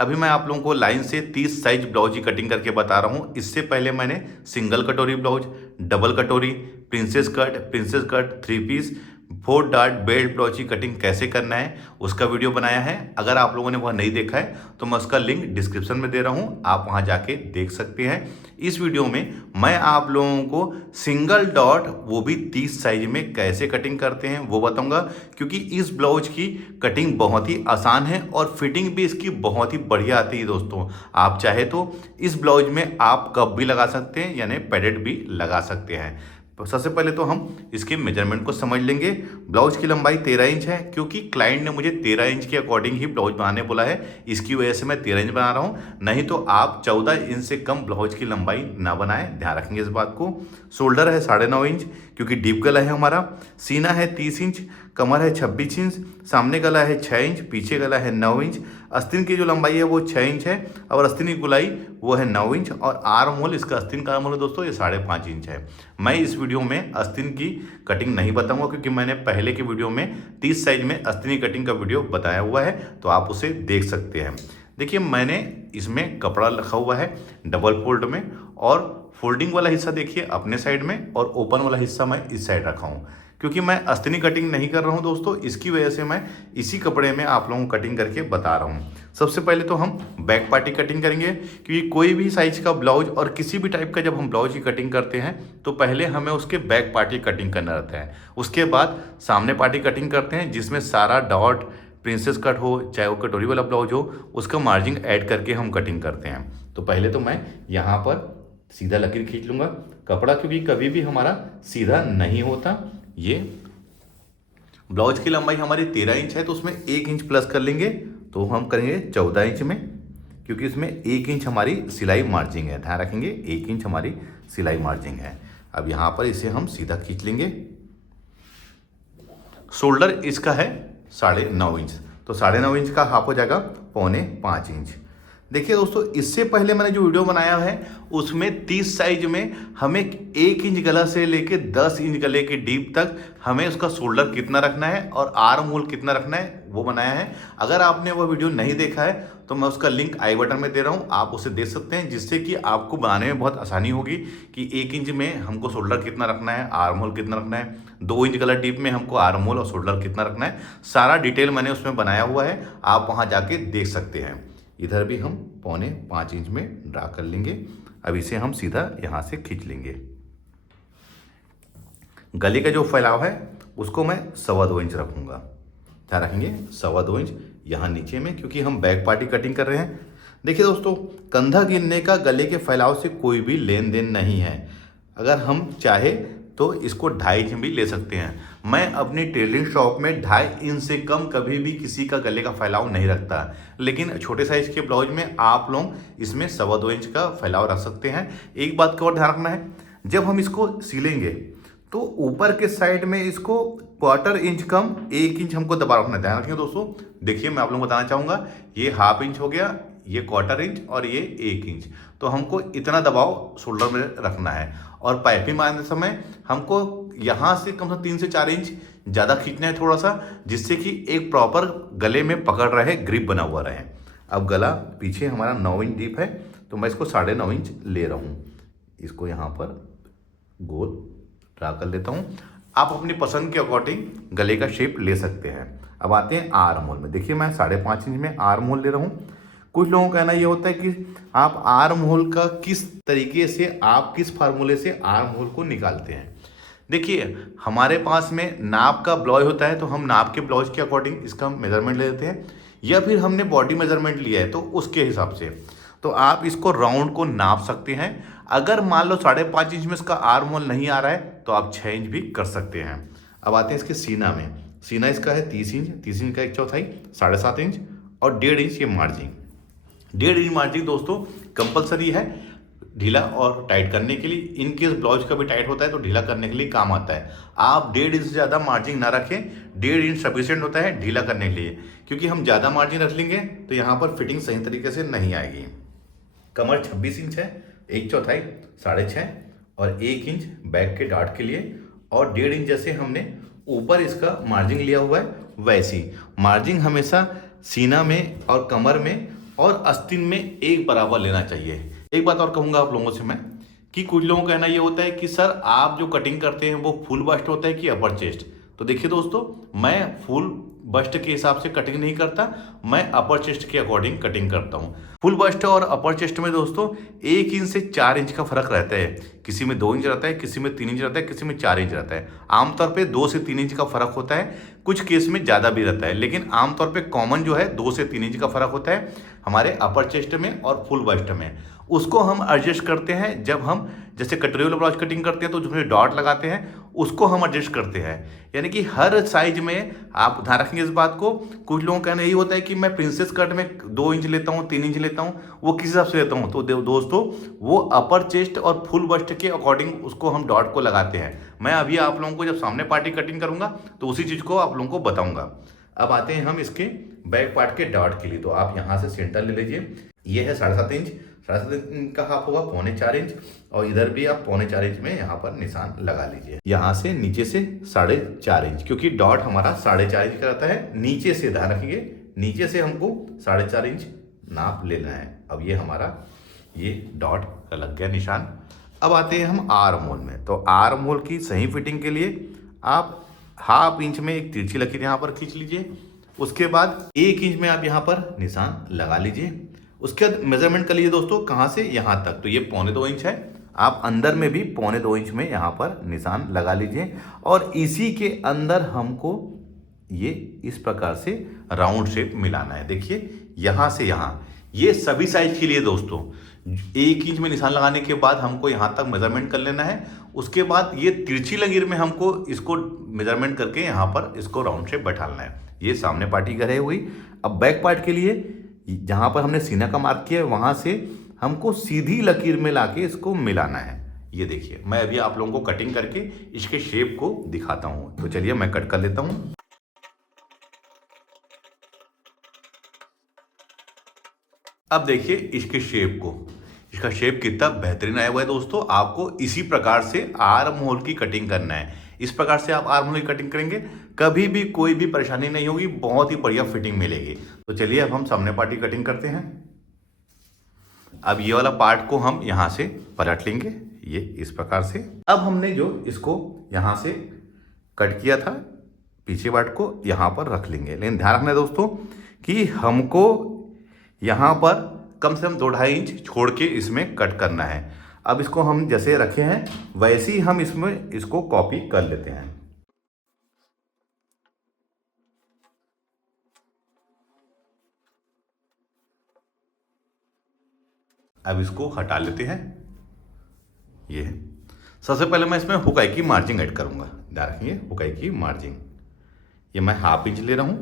अभी मैं आप लोगों को लाइन से 30 साइज ब्लाउज की कटिंग करके बता रहा हूँ। इससे पहले मैंने सिंगल कटोरी ब्लाउज, डबल कटोरी, princess cut, three piece, four dart belt blouse की कटिंग कैसे करना है उसका वीडियो बनाया है। अगर आप लोगों ने वह नहीं देखा है तो मैं उसका लिंक डिस्क्रिप्शन में दे रहा हूँ, आप वहाँ जाके देख सकते हैं। इस वीडियो में मैं आप लोगों को सिंगल डॉट वो भी 30 साइज में कैसे कटिंग करते हैं वो बताऊंगा, क्योंकि इस ब्लाउज की कटिंग बहुत ही आसान है और फिटिंग भी इसकी बहुत ही बढ़िया आती है दोस्तों। आप चाहे तो इस ब्लाउज में आप कप भी लगा सकते हैं, यानी पैडेड भी लगा सकते हैं। तो सबसे पहले तो हम इसके मेजरमेंट को समझ लेंगे। ब्लाउज की लंबाई 13 इंच है, क्योंकि क्लाइंट ने मुझे 13 इंच के अकॉर्डिंग ही ब्लाउज बनाने बोला है, इसकी वजह से मैं 13 इंच बना रहा हूँ। नहीं तो आप 14 इंच से कम ब्लाउज की लंबाई ना बनाएं, ध्यान रखेंगे इस बात को। शोल्डर है 9.5 इंच, क्योंकि डीप गला है हमारा। सीना है 30 इंच, कमर है 26 इंच, सामने गला है 6 इंच, पीछे गला है 9 इंच। आस्तीन की जो लंबाई है वो 6 इंच है और आस्तीन की गोलाई वो है 9 इंच। और आर्म होल, इसका आस्तीन का आर्म होल दोस्तों ये 5.5 इंच है। मैं इस वीडियो में आस्तीन की कटिंग नहीं बताऊंगा, क्योंकि मैंने पहले के वीडियो में 30 साइज में आस्तीन की कटिंग का वीडियो बताया हुआ है, तो आप उसे देख सकते हैं। देखिए मैंने इसमें कपड़ा रखा हुआ है डबल फोल्ड में, और फोल्डिंग वाला हिस्सा देखिए अपने साइड में और ओपन वाला हिस्सा मैं इस साइड रखा हूँ, क्योंकि मैं आस्तीनी कटिंग नहीं कर रहा हूँ दोस्तों। इसकी वजह से मैं इसी कपड़े में आप लोगों को कटिंग करके बता रहा हूँ। सबसे पहले तो हम बैक पार्टी कटिंग करेंगे, क्योंकि कोई भी साइज का ब्लाउज और किसी भी टाइप का जब हम ब्लाउज की कटिंग करते हैं तो पहले हमें उसके बैक पार्टी कटिंग करना रहता है। उसके बाद सामने पार्टी कटिंग करते हैं, जिसमें सारा डॉट प्रिंसेस कट हो चाहे वो कटोरी वाला ब्लाउज हो, उसका मार्जिन ऐड करके हम कटिंग करते हैं। तो पहले तो मैं यहाँ पर सीधा लकीर खींच लूँगा कपड़ा, क्योंकि कभी भी हमारा सीधा नहीं होता। ये ब्लाउज की लंबाई हमारी 13 इंच है, तो उसमें 1 इंच प्लस कर लेंगे, तो हम करेंगे 14 इंच में, क्योंकि इसमें 1 इंच हमारी सिलाई मार्जिंग है। ध्यान रखेंगे 1 इंच हमारी सिलाई मार्जिंग है। अब यहाँ पर इसे हम सीधा खींच लेंगे। शोल्डर इसका है 9.5 इंच, तो 9.5 इंच का हाफ हो जाएगा 4.25 इंच। देखिए दोस्तों, इससे पहले मैंने जो वीडियो बनाया है उसमें 30 साइज में हमें 1 इंच गला से लेके 10 इंच गले के डीप तक हमें उसका शोल्डर कितना रखना है और आर्म होल कितना रखना है वो बनाया है। अगर आपने वो वीडियो नहीं देखा है तो मैं उसका लिंक आई बटन में दे रहा हूँ, आप उसे देख सकते हैं, जिससे कि आपको बनाने में बहुत आसानी होगी कि 1 इंच में हमको शोल्डर कितना रखना है, आर्म होल कितना रखना है, 2 इंच गला डीप में हमको आर्म होल और शोल्डर कितना रखना है। सारा डिटेल मैंने उसमें बनाया हुआ है, आप वहाँ जाके देख सकते हैं। इधर भी हम 4.25 इंच में ड्रा कर लेंगे। अब इसे हम सीधा यहाँ से खींच लेंगे। गले का जो फैलाव है उसको मैं 2.25 इंच रखूँगा। ध्यान रखेंगे 2.25 इंच यहाँ नीचे में, क्योंकि हम बैक पार्टी कटिंग कर रहे हैं। देखिए दोस्तों, कंधा गिनने का गले के फैलाव से कोई भी लेन देन नहीं है। अगर हम चाहे तो इसको 2.5 इंच भी ले सकते हैं। मैं अपनी टेलरिंग शॉप में 2.5 इंच से कम कभी भी किसी का गले का फैलाव नहीं रखता, लेकिन छोटे साइज के ब्लाउज में आप लोग इसमें 2.25 इंच का फैलाव रख सकते हैं। एक बात का और ध्यान रखना है, जब हम इसको सिलेंगे तो ऊपर के साइड में इसको 1/4 इंच कम 1 इंच हमको दबा रखना है। ध्यान रखिए दोस्तों, देखिए मैं आप लोगों को बताना चाहूँगा, ये 1/2 इंच हो गया, ये 1/4 इंच और ये 1 इंच, तो हमको इतना दबाव शोल्डर में रखना है। और पाइपिंग मारने समय हमको यहाँ से कम से कम 3 से 4 इंच ज़्यादा खींचना है थोड़ा सा, जिससे कि एक प्रॉपर गले में पकड़ रहे, ग्रिप बना हुआ रहे। अब गला पीछे हमारा 9 इंच डीप है, तो मैं इसको 9.5 इंच ले रहा हूँ। इसको यहाँ पर गोल ड्रा कर लेता हूँ। आप अपनी पसंद के अकॉर्डिंग गले का शेप ले सकते हैं। अब आते हैं आर्म होल में। देखिए मैं 5.5 इंच में आर्म होल ले रहा हूँ। कुछ लोगों का कहना ये होता है कि आप आर्म होल का किस तरीके से, आप किस फार्मूले से आर्म होल को निकालते हैं। देखिए हमारे पास में नाप का ब्लाउज होता है, तो हम नाप के ब्लाउज के अकॉर्डिंग इसका मेजरमेंट ले लेते हैं, या फिर हमने बॉडी मेजरमेंट लिया है तो उसके हिसाब से तो आप इसको राउंड को नाप सकते हैं। अगर मान लो 5.5 इंच में इसका आर्म होल नहीं आ रहा है तो आप 6 इंच भी कर सकते हैं। अब आते हैं इसके सीना में। सीना इसका है 30 इंच, 30 इंच का 1/4, 7.5 इंच और 1.5 इंच ये मार्जिन। 1.5 इंच मार्जिन दोस्तों कंपलसरी है ढीला और टाइट करने के लिए। इन केस ब्लाउज का भी टाइट होता है तो ढीला करने के लिए काम आता है। आप 1.5 इंच से ज़्यादा मार्जिन ना रखें, 1.5 इंच सफिशिएंट होता है ढीला करने के लिए, क्योंकि हम ज़्यादा मार्जिन रख लेंगे तो यहाँ पर फिटिंग सही तरीके से नहीं आएगी। कमर 26 इंच है, 1/4, 6.5 और 1 इंच बैक के डार्ट के लिए, और 1.5 इंच जैसे हमने ऊपर इसका मार्जिन लिया हुआ है वैसी मार्जिन हमेशा सीना में और कमर में और आस्तीन में एक बराबर लेना चाहिए। एक बात और कहूँगा आप लोगों से मैं कि कुछ लोगों का कहना ये होता है कि सर आप जो कटिंग करते हैं वो फुल बस्ट होता है कि अपर चेस्ट। तो देखिए दोस्तों, मैं फुल बस्ट के हिसाब से कटिंग नहीं करता, मैं अपर चेस्ट के अकॉर्डिंग कटिंग करता हूँ। फुल बस्ट और अपर चेस्ट में दोस्तों 1 इंच से 4 इंच का फर्क रहता है। किसी में 2 इंच रहता है, किसी में 3 इंच रहता है, किसी में 4 इंच रहता है। आमतौर पे 2 से 3 इंच का फर्क होता है, कुछ केस में ज़्यादा भी रहता है, लेकिन आमतौर पे कॉमन जो है 2 से 3 इंच का फर्क होता है हमारे अपर चेस्ट में और फुल बस्ट में। उसको हम एडजस्ट करते हैं जब हम जैसे कटोरी वाला ब्लाउज कटिंग करते हैं तो उसमें डॉट लगाते हैं, उसको हम एडजस्ट करते हैं। यानी कि हर साइज में आप ध्यान रखेंगे इस बात को। कुछ लोगों का कहना यही होता है कि मैं प्रिंसेस कट में 2 इंच लेता हूँ, 3 इंच लेता हूँ, वो किस हिसाब से लेता हूँ। तो दोस्तों वो अपर चेस्ट और फुल बस्ट के अकॉर्डिंग उसको हम डॉट को लगाते हैं। मैं अभी आप लोगों को जब सामने पार्टी कटिंग करूंगा तो उसी चीज़ को आप लोगों को बताऊंगा। अब आते हैं हम इसके बैक पार्ट के डॉट के लिए। तो आप यहाँ से सेंटर ले लीजिए, ये है 7.5 इंच, 7.5 इंच का हाफ होगा 3.25 इंच, और इधर भी आप 3.25 इंच में यहाँ पर निशान लगा लीजिए। यहाँ से नीचे से 4.5 इंच, क्योंकि डॉट हमारा 4.5 इंच का रहता है। नीचे से ध्यान रखिए, नीचे से हमको 4.5 इंच नाप लेना है। अब ये हमारा ये डॉट का लग गया निशान। अब आते हैं हम आर्म होल में। तो आर्म होल की सही फिटिंग के लिए आप 1/2 इंच में एक तिरछी लकीर यहाँ पर खींच लीजिए। उसके बाद 1 इंच में आप यहाँ पर निशान लगा लीजिए। उसके बाद मेजरमेंट कर लीजिए दोस्तों, कहाँ से यहाँ तक। तो ये 2.25 इंच है, आप अंदर में भी 2.25 इंच में यहाँ पर निशान लगा लीजिए। और इसी के अंदर हमको ये इस प्रकार से राउंड शेप मिलाना है। देखिए यहाँ से यहाँ, ये सभी साइज के लिए दोस्तों 1 इंच में निशान लगाने के बाद हमको यहाँ तक मेजरमेंट कर लेना है। उसके बाद ये तिरछी लकीर में हमको इसको मेजरमेंट करके यहाँ पर इसको राउंड शेप बैठाना है। ये सामने पार्टी करे हुई। अब बैक पार्ट के लिए जहाँ पर हमने सीना का मार्क किया है वहाँ से हमको सीधी लकीर में लाके इसको मिलाना है। ये देखिए, मैं अभी आप लोगों को कटिंग करके इसके शेप को दिखाता हूँ। तो चलिए मैं कट कर लेता हूँ। अब देखिए इसके शेप को, इसका शेप कितना बेहतरीन आया हुआ है दोस्तों। आपको इसी प्रकार से आर्म होल की कटिंग करना है। इस प्रकार से आप आर्म होल की कटिंग करेंगे, कभी भी कोई भी परेशानी नहीं होगी, बहुत ही बढ़िया फिटिंग मिलेगी। तो चलिए अब हम सामने पार्ट की कटिंग करते हैं। अब ये वाला पार्ट को हम यहाँ से पलट लेंगे, ये इस प्रकार से। अब हमने जो इसको यहाँ से कट किया था पीछे पार्ट को यहाँ पर रख लेंगे। लेकिन ध्यान रखना है दोस्तों कि हमको यहाँ पर कम से कम 2-2.5 इंच छोड़ के इसमें कट करना है। अब इसको हम जैसे रखे हैं वैसे ही हम इसमें इसको कॉपी कर लेते हैं। अब इसको हटा लेते हैं। ये सबसे पहले मैं इसमें हुकाई की मार्जिंग ऐड करूंगा। ध्यान रखिए, हुकाई की मार्जिंग ये मैं 1/2 इंच ले रहा हूं,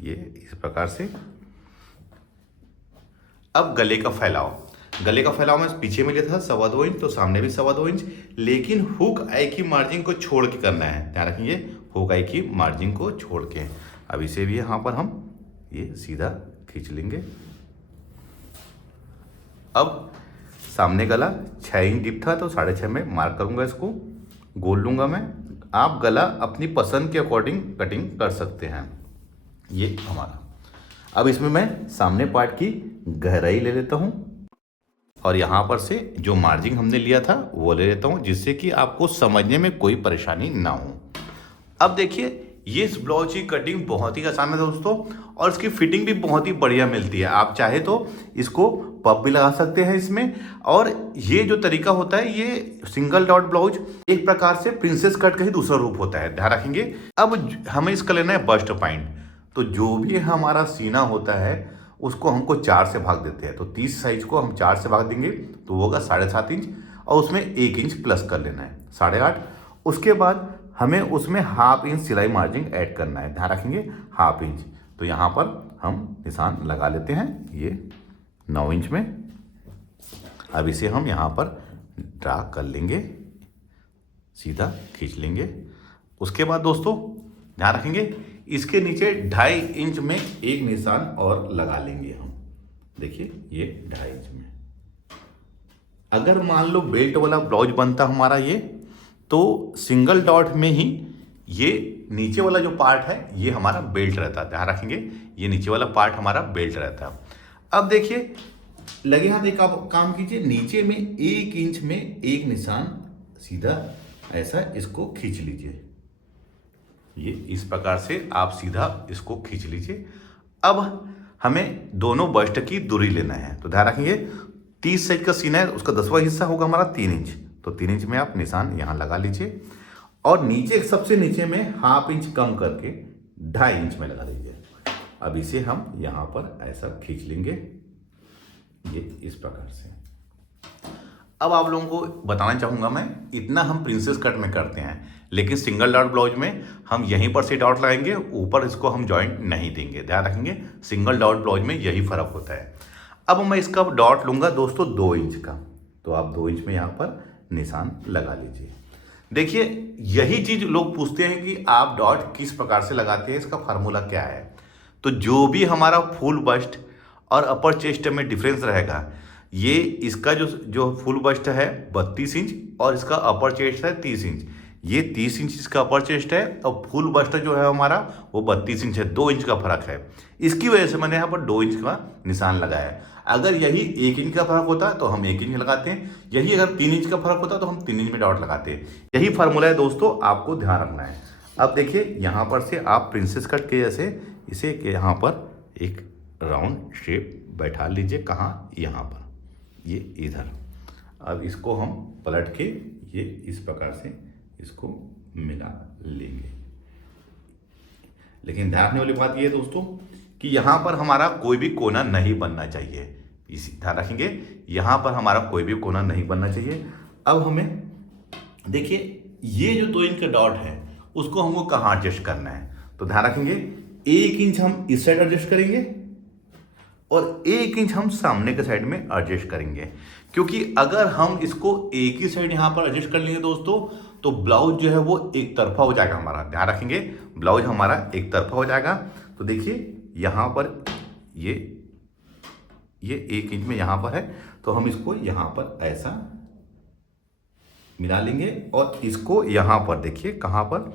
ये इस प्रकार से। अब गले का फैलाव, गले का फैलाव मैं पीछे में लिया था 2.25 इंच, तो सामने भी 2.25 इंच, लेकिन हुक आई की मार्जिन को छोड़ के करना है। ध्यान रखिए, हुक आई की मार्जिन को छोड़ के। अब इसे भी यहाँ पर हम ये सीधा खींच लेंगे। अब सामने गला 6 इंच डीप था तो 6.5 में मार्क करूँगा, इसको गोल लूँगा मैं। आप गला अपनी पसंद के अकॉर्डिंग कटिंग कर सकते हैं। ये हमारा। अब इसमें मैं सामने पार्ट की गहराई ले लेता हूँ और यहाँ पर से जो मार्जिन हमने लिया था वो ले लेता हूँ, जिससे कि आपको समझने में कोई परेशानी ना हो। अब देखिए ये इस ब्लाउज की कटिंग बहुत ही आसान है दोस्तों, और इसकी फिटिंग भी बहुत ही बढ़िया मिलती है। आप चाहे तो इसको पब भी लगा सकते हैं इसमें। और ये जो तरीका होता है, ये सिंगल डॉट ब्लाउज एक प्रकार से प्रिंसेस कट का ही दूसरा रूप होता है, ध्यान रखेंगे। अब हमें इसका लेना है बस्ट पॉइंट। तो जो भी हमारा सीना होता है उसको हमको 4 से भाग देते हैं। तो 30 साइज को हम 4 से भाग देंगे तो वो होगा 7.5 इंच, और उसमें 1 इंच प्लस कर लेना है 8.5। उसके बाद हमें उसमें 1/2 इंच सिलाई मार्जिन ऐड करना है, ध्यान रखेंगे 1/2 इंच। तो यहाँ पर हम निशान लगा लेते हैं ये 9 इंच में। अब इसे हम यहाँ पर ड्रा कर लेंगे, सीधा खींच लेंगे। उसके बाद दोस्तों ध्यान रखेंगे इसके नीचे 2.5 इंच में एक निशान और लगा लेंगे हम। देखिए ये 2.5 इंच में। अगर मान लो बेल्ट वाला ब्लाउज बनता हमारा ये, तो सिंगल डॉट में ही ये नीचे वाला जो पार्ट है ये हमारा बेल्ट रहता है, ध्यान रखेंगे ये नीचे वाला पार्ट हमारा बेल्ट रहता है। अब देखिए लगे हाथ एक आप काम कीजिए, नीचे में 1 इंच में एक निशान सीधा ऐसा इसको खींच लीजिए। ये इस प्रकार से आप सीधा इसको खींच लीजिए। अब हमें दोनों बस्ट की दूरी लेना है, तो ध्यान रखेंगे 30 साइज का सीना है, उसका 10वां हिस्सा होगा हमारा 3 इंच, तो 3 इंच में आप निशान यहाँ लगा लीजिए और नीचे सबसे नीचे में 1/2 इंच कम करके 2.5 इंच में लगा दीजिए। अब इसे हम यहाँ पर ऐसा खींच लेंगे, ये इस प्रकार से। अब आप लोगों को बताना चाहूँगा मैं, इतना हम प्रिंसेस कट में करते हैं, लेकिन सिंगल डॉट ब्लाउज में हम यहीं पर से डॉट लगाएंगे, ऊपर इसको हम जॉइंट नहीं देंगे। ध्यान रखेंगे सिंगल डॉट ब्लाउज में यही फर्क होता है। अब मैं इसका डॉट लूँगा दोस्तों 2 इंच का, तो आप 2 इंच में यहाँ पर निशान लगा लीजिए। देखिए यही चीज़ लोग पूछते हैं कि आप डॉट किस प्रकार से लगाते हैं, इसका फार्मूला क्या है। तो जो भी हमारा फुल बस्ट और अपर चेस्ट में डिफरेंस रहेगा, ये इसका जो जो फुल बस्ट है 32 इंच और इसका अपर चेस्ट है 30 इंच। ये 30 इंच इसका अपर चेस्ट है और फुल बस्ट जो है हमारा वो 32 इंच है, 2 इंच का फर्क है। इसकी वजह से मैंने यहाँ पर 2 इंच का निशान लगाया है। अगर यही 1 इंच का फर्क होता तो हम 1 इंच लगाते हैं, यही अगर 3 इंच का फर्क होता तो हम 3 इंच में डॉट लगाते हैं। यही फार्मूला है दोस्तों, आपको ध्यान रखना है। अब देखिए यहाँ पर से आप प्रिंसेस कट के जैसे इसे यहाँ पर एक राउंड शेप बैठा लीजिए, कहाँ, यहाँ पर, ये इधर। अब इसको हम पलट के ये इस प्रकार से इसको मिला लेंगे। लेकिन ध्यान रखने वाली बात ये है दोस्तों कि यहाँ पर हमारा कोई भी कोना नहीं बनना चाहिए, इसी ध्यान रखेंगे, यहाँ पर हमारा कोई भी कोना नहीं बनना चाहिए। अब हमें देखिए ये जो 2 इंच का डॉट है उसको हमको कहाँ एडजस्ट करना है, तो ध्यान रखेंगे 1 इंच हम इस साइड एडजस्ट करेंगे और 1 इंच हम सामने के साइड में एडजस्ट करेंगे। क्योंकि अगर हम इसको एक ही साइड यहाँ पर एडजस्ट कर लेंगे दोस्तों, तो ब्लाउज जो है वो एक तरफा हो जाएगा हमारा। ध्यान रखेंगे ब्लाउज हमारा एक तरफा हो जाएगा। तो देखिए यहाँ पर ये 1 इंच में यहाँ पर है, तो हम इसको यहाँ पर ऐसा मिला लेंगे और इसको यहाँ पर देखिए कहाँ पर,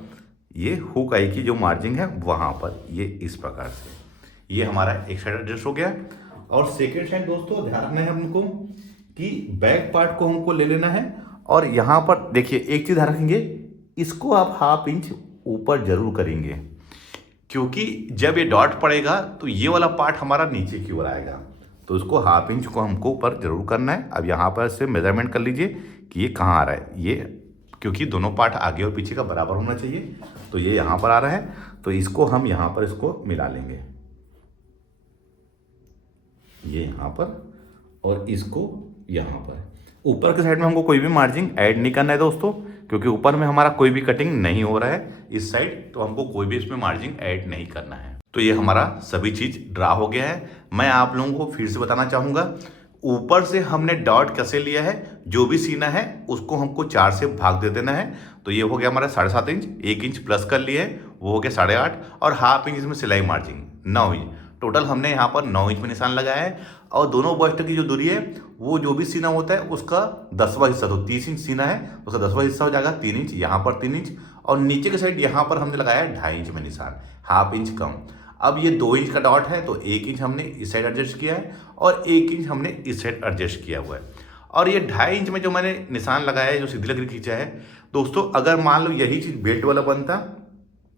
ये हुक आई की जो मार्जिन है वहाँ पर, ये इस प्रकार से ये हमारा एक साइड एडजस्ट हो गया। और सेकेंड साइड दोस्तों ध्यान रखना है हमको कि बैक पार्ट को हमको ले लेना है और यहाँ पर देखिए एक चीज़ ध्यान रखेंगे, इसको आप 1/2 इंच ऊपर जरूर करेंगे, क्योंकि जब ये डॉट पड़ेगा तो ये वाला पार्ट हमारा नीचे की ओर आएगा, तो उसको 1/2 इंच को हमको ऊपर जरूर करना है। अब यहाँ पर से मेजरमेंट कर लीजिए कि ये कहाँ आ रहा है, ये क्योंकि दोनों पार्ट आगे और पीछे का बराबर होना चाहिए, तो ये यहाँ पर आ रहा है, तो इसको हम यहाँ पर इसको मिला लेंगे, ये यहाँ पर और इसको यहाँ पर। ऊपर के साइड में हमको कोई भी मार्जिन ऐड नहीं करना है दोस्तों, क्योंकि ऊपर में हमारा कोई भी कटिंग नहीं हो रहा है इस साइड, तो हमको कोई भी इसमें मार्जिन ऐड नहीं करना है। तो ये हमारा सभी चीज़ ड्रा हो गया है। मैं आप लोगों को फिर से बताना चाहूँगा, ऊपर से हमने डॉट कैसे लिया है, जो भी सीना है उसको हमको 4 से भाग दे देना है। तो ये हो गया हमारा 7.5 इंच, 1 इंच प्लस कर लिए वो हो गया 8.5 और 1/2 इंच इसमें सिलाई मार्जिन 9 इंच। टोटल हमने यहाँ पर 9 इंच में निशान लगाया है और दोनों बस्ट की जो दूरी है वो जो भी सीना होता है उसका 10वां हिस्सा, तो 30 इंच सीना है उसका 10वां हिस्सा हो जाएगा 3 इंच, यहाँ पर 3 इंच और नीचे के साइड यहाँ पर हमने लगाया है 2.5 इंच में निशान, 1/2 इंच कम। अब ये 2 इंच का डॉट है तो 1 इंच हमने इस साइड एडजस्ट किया है और 1 इंच हमने इस साइड एडजस्ट किया हुआ है। और ये 2.5 इंच में जो मैंने निशान लगाया है, जो सीधी लकड़ी खींचा है दोस्तों, अगर मान लो यही चीज़ बेल्ट वाला बनता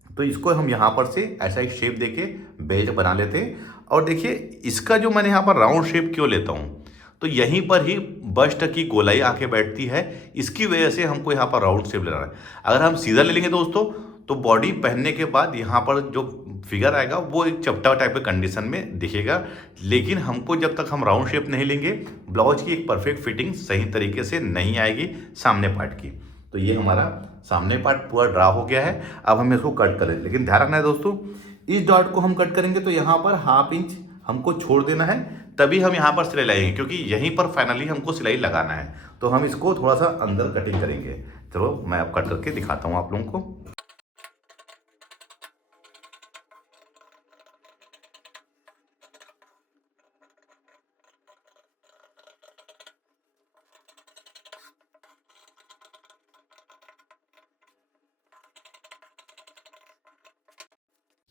तो इसको हम यहाँ पर से ऐसा एक शेप देके बेल्ट बना लेते हैं। और देखिए इसका जो मैंने यहाँ पर राउंड शेप क्यों लेता हूँ, तो यहीं पर ही बस्ट की गोलाई आके बैठती है, इसकी वजह से हमको यहाँ पर राउंड शेप लेना है। अगर हम सीधा ले लेंगे दोस्तों तो बॉडी पहनने के बाद यहाँ पर जो फिगर आएगा वो एक चपटा टाइप के कंडीशन में दिखेगा। लेकिन हमको जब तक हम राउंड शेप नहीं लेंगे, ब्लाउज की एक परफेक्ट फिटिंग सही तरीके से नहीं आएगी सामने पार्ट की। तो ये हमारा सामने पार्ट पूरा ड्रा हो गया है। अब हम इसको कट करें, लेकिन ध्यान रखना है दोस्तों, इस डॉट को हम कट करेंगे तो यहाँ पर 1/2 इंच हमको छोड़ देना है, तभी हम यहाँ पर सिलाई लगाएंगे, क्योंकि यहीं पर फाइनली हमको सिलाई लगाना है। तो हम इसको थोड़ा सा अंदर कटिंग करेंगे। चलो मैं अब कट करके दिखाता हूँ आप लोगों को।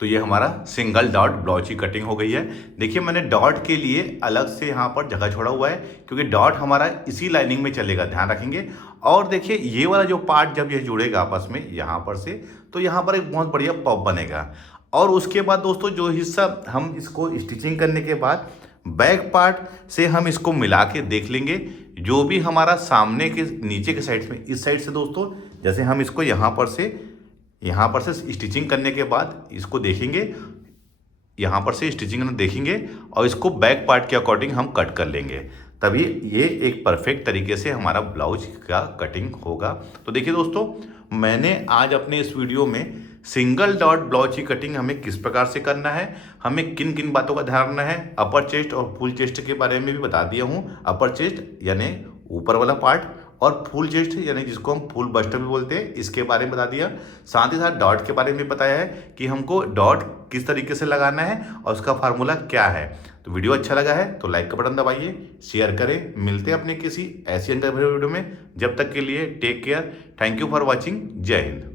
तो ये हमारा सिंगल डॉट ब्लाउज की कटिंग हो गई है। देखिए मैंने डॉट के लिए अलग से यहाँ पर जगह छोड़ा हुआ है, क्योंकि डॉट हमारा इसी लाइनिंग में चलेगा, ध्यान रखेंगे। और देखिए ये वाला जो पार्ट जब ये जुड़ेगा आपस में यहाँ पर से, तो यहाँ पर एक बहुत बढ़िया पॉप बनेगा। और उसके बाद दोस्तों जो हिस्सा हम इसको स्टिचिंग करने के बाद बैक पार्ट से हम इसको मिला के देख लेंगे, जो भी हमारा सामने के नीचे के साइड में, इस साइड से दोस्तों जैसे हम इसको यहाँ पर से स्टिचिंग करने के बाद इसको देखेंगे, यहाँ पर से स्टिचिंग देखेंगे और इसको बैक पार्ट के अकॉर्डिंग हम कट कर लेंगे, तभी ये एक परफेक्ट तरीके से हमारा ब्लाउज का कटिंग होगा। तो देखिए दोस्तों, मैंने आज अपने इस वीडियो में सिंगल डॉट ब्लाउज की कटिंग हमें किस प्रकार से करना है, हमें किन किन बातों का ध्यान रखना है, अपर चेस्ट और फुल चेस्ट के बारे में भी बता दिया हूँ। अपर चेस्ट यानी ऊपर वाला पार्ट, और फुल चेस्ट यानी जिसको हम फुल बस्ट भी बोलते हैं, इसके बारे में बता दिया। साथ ही साथ डॉट के बारे में बताया है कि हमको डॉट किस तरीके से लगाना है और उसका फार्मूला क्या है। तो वीडियो अच्छा लगा है तो लाइक का बटन दबाइए, शेयर करें। मिलते हैं अपने किसी ऐसी वीडियो में, जब तक के लिए take care. Thank you for watching. जय हिंद।